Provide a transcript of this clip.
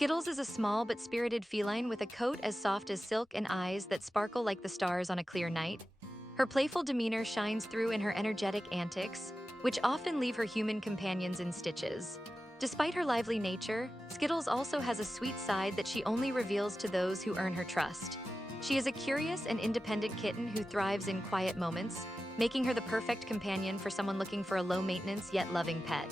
Skittles is a small but spirited feline with a coat as soft as silk and eyes that sparkle like the stars on a clear night. Her playful demeanor shines through in her energetic antics, which often leave her human companions in stitches. Despite her lively nature, Skittles also has a sweet side that she only reveals to those who earn her trust. She is a curious and independent kitten who thrives in quiet moments, making her the perfect companion for someone looking for a low-maintenance yet loving pet.